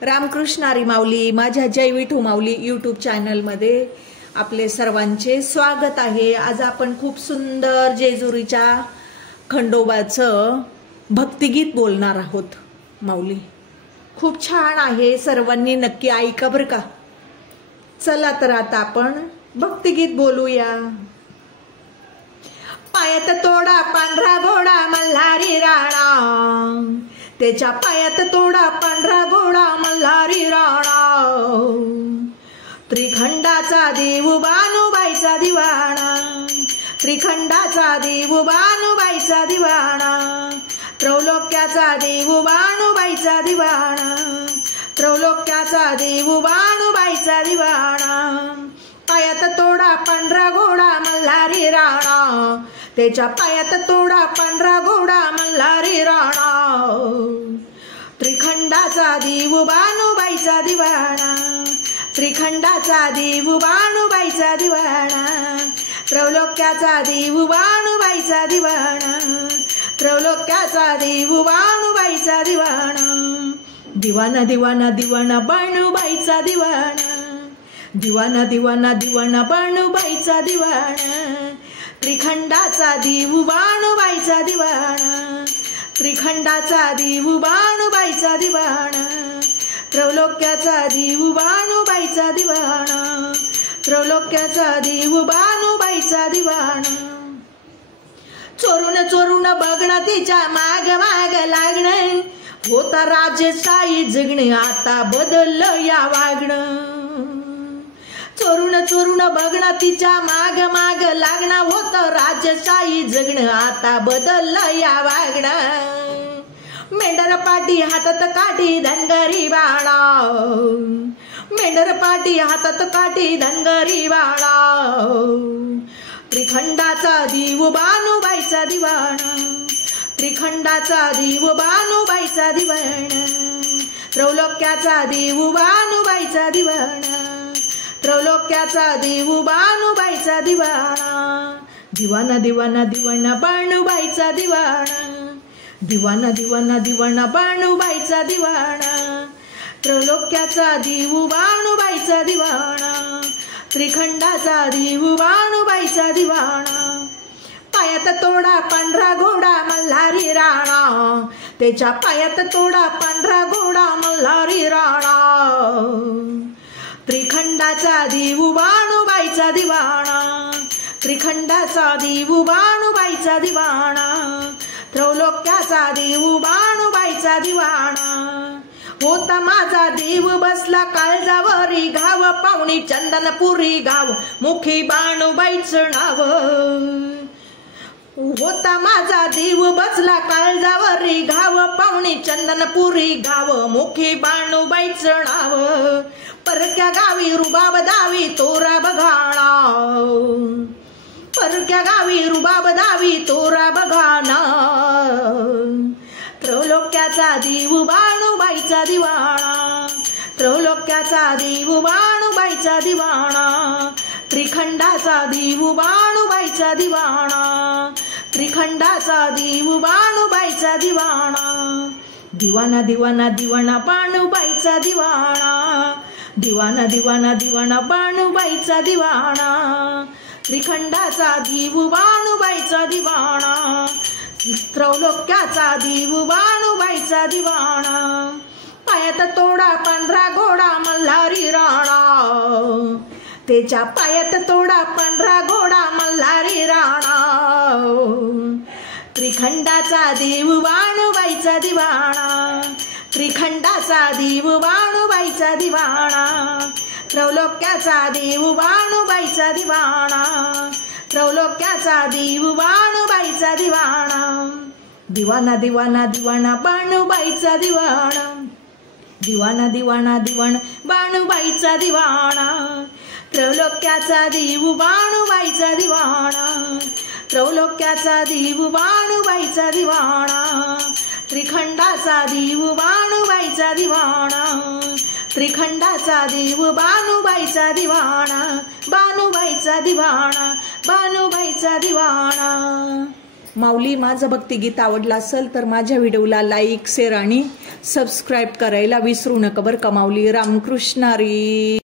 रामकृष्ण हरी माऊली माझ्या जय विठू माऊली यूट्यूब चॅनलमध्ये आपले सर्वांचे स्वागत आहे। आज आपण खूप सुंदर जेजुरीच्या खंडोबाचं भक्तिगीत बोलणार आहोत। माऊली खूप छान आहे, सर्वांनी नक्की ऐका बरं का। चला तर आता आपण भक्तिगीत बोलूया। पायात तोडा पांढरा घोडा मल्हारी राणा, त्याच्या पायात तोडा पांढरा घोडा मल्हारी राणा, त्रिखंडाचा देव बानुबाईचा दिवाणा, त्रिखंडाचा देव बानुबाईचा दिवाणा, त्रैलोक्याचा देव बानुबाईचा दिवाणा, त्रैलोक्याचा देव बानुबाईचा दिवाणा। पायात तोडा पांढरा घोडा मल्हारी राणा, त्याच्या पायात तोडा पांढरा घोडा मल्हारी राणा, त्रिखंडाचा देव बानुबाईचा दिवाणा, त्रिखंडाचा देव बानुबाईचा दिवाणा, त्रैलोक्याचा देव बानुबाईचा दिवाणा, त्रैलोक्याचा देव बानुबाईचा दिवाणा। दिवाना दिवाना दिवाना बानुबाईचा दिवाणा, दिवाना दिवाना दिवाना बानुबाईचा दिवाणा, त्रिखंडाचा देव बानुबाईचा दिवाणा, त्रिखंडाचा देव बानुबाईचा दिवाणा, त्रैलोक्याचा देव बानुबाईचा दिवाणा, त्रैलोक्याचा देव बानुबाईचा दिवाणा। चोरून चोरून बघणं तिच्या माग माग लागणं, होता राजेशाही जगणे आता बदललं या वागणं। चोरून चोरून बघणं तिच्या माग माग लागणं, होतं राजेशाही जगणं आता बदललं या वागणं। मेंढर पाटी हातात काठी धनगरी बाळा, मेंढर पाटी हातात काठी धनगरी बाळा, त्रिखंडाचा देव बानुबाईचा दिवाणा, त्रिखंडाचा देव बानुबाईचा दिवाणा, त्रैलोक्याचा देव बानुबाईचा दिवाणा, त्रैलोक्याचा देव बानुबाईचा दिवाणा। दिवाना दिवाना दिवाना बानुबाईचा दिवाणा, दिवाना दिवाना दिवाना बानुबाईचा दिवाणा, त्रैलोक्याचा देव बानुबाईचा दिवाणा, त्रिखंडाचा देव बानुबाईचा दिवाणा। पायात तोडा पांढरा घोडा मल्हारी राणा, त्याच्या पायात तोडा पांढरा घोडा मल्हारी राणा, त्रिखंडाचा देव बानुबाईचा दिवाणा, त्रिखंडाचा देव बानुबाईचा दिवाणा, त्रैलोक्याचा देव बानुबाईचा दिवाणा। होता माझा देव बसला काळजावरी घाव, पाहुणी चंदनपुरी गाव मुखी बानुबाईचं नाव। होता माझा देव बसला काळजावरी घाव, पाहुणी चंदनपुरी गाव मुखी बानुबाईचं नाव। परक्या गावी रुबाब दावी तोरा बघाणा, परक्या गावी रुबाब दावी तोरा बघाणा, त्रैलोक्याचा देव बानुबाईचा दिवाणा, त्रैलोक्याचा देव बानुबाईचा दिवाणा, त्रिखंडाचा देव बानुबाईचा दिवाणा, त्रिखंडाचा देव बानुबाईचा दिवाणा। दिवाना दिवाना दिवाना बानुबाईचा दिवाणा, दिवाना दिवाना दिवाना बानुबाईचा दिवाणा, त्रिखंडाचा देव बानुबाईचा दिवाणा, त्रैलोक्याचा देव बानुबाईचा दिवाणा। पायात तोडा पांढरा घोडा मल्हारी राणा, त्याच्या पायात तोडा पांढरा घोडा मल्हारी राणा, त्रिखंडाचा देव बानुबाईचा दिवाणा, त्रिखंडाचा देव बानुबाईचा दिवाणा, त्रैलोक्याचा देव बानुबाईचा दिवाणा, त्रैलोक्याचा देव बानुबाईचा दिवाणा। दिवाना दिवाना दिवाना बानुबाईचा दिवाणा, दिवाना दिवाना दिवाना बानुबाईचा दिवाणा, त्रैलोक्याचा देव बानुबाईचा दिवाणा, त्रैलोक्याचा देव बानुबाईचा दिवाणा, त्रिखंडाचा देव बानुबाईचा दिवाणा, त्रिखंडाचा देव बानुबाईचा दिवाणा, बानुबाईचा दिवाणा, बानुबाईचा दिवाणा। माऊली, माझं भक्तिगीत आवडलं असेल तर माझ्या व्हिडिओला लाईक, शेअर आणि सबस्क्राईब करायला विसरू नका बरं का माऊली. रामकृष्ण हरी.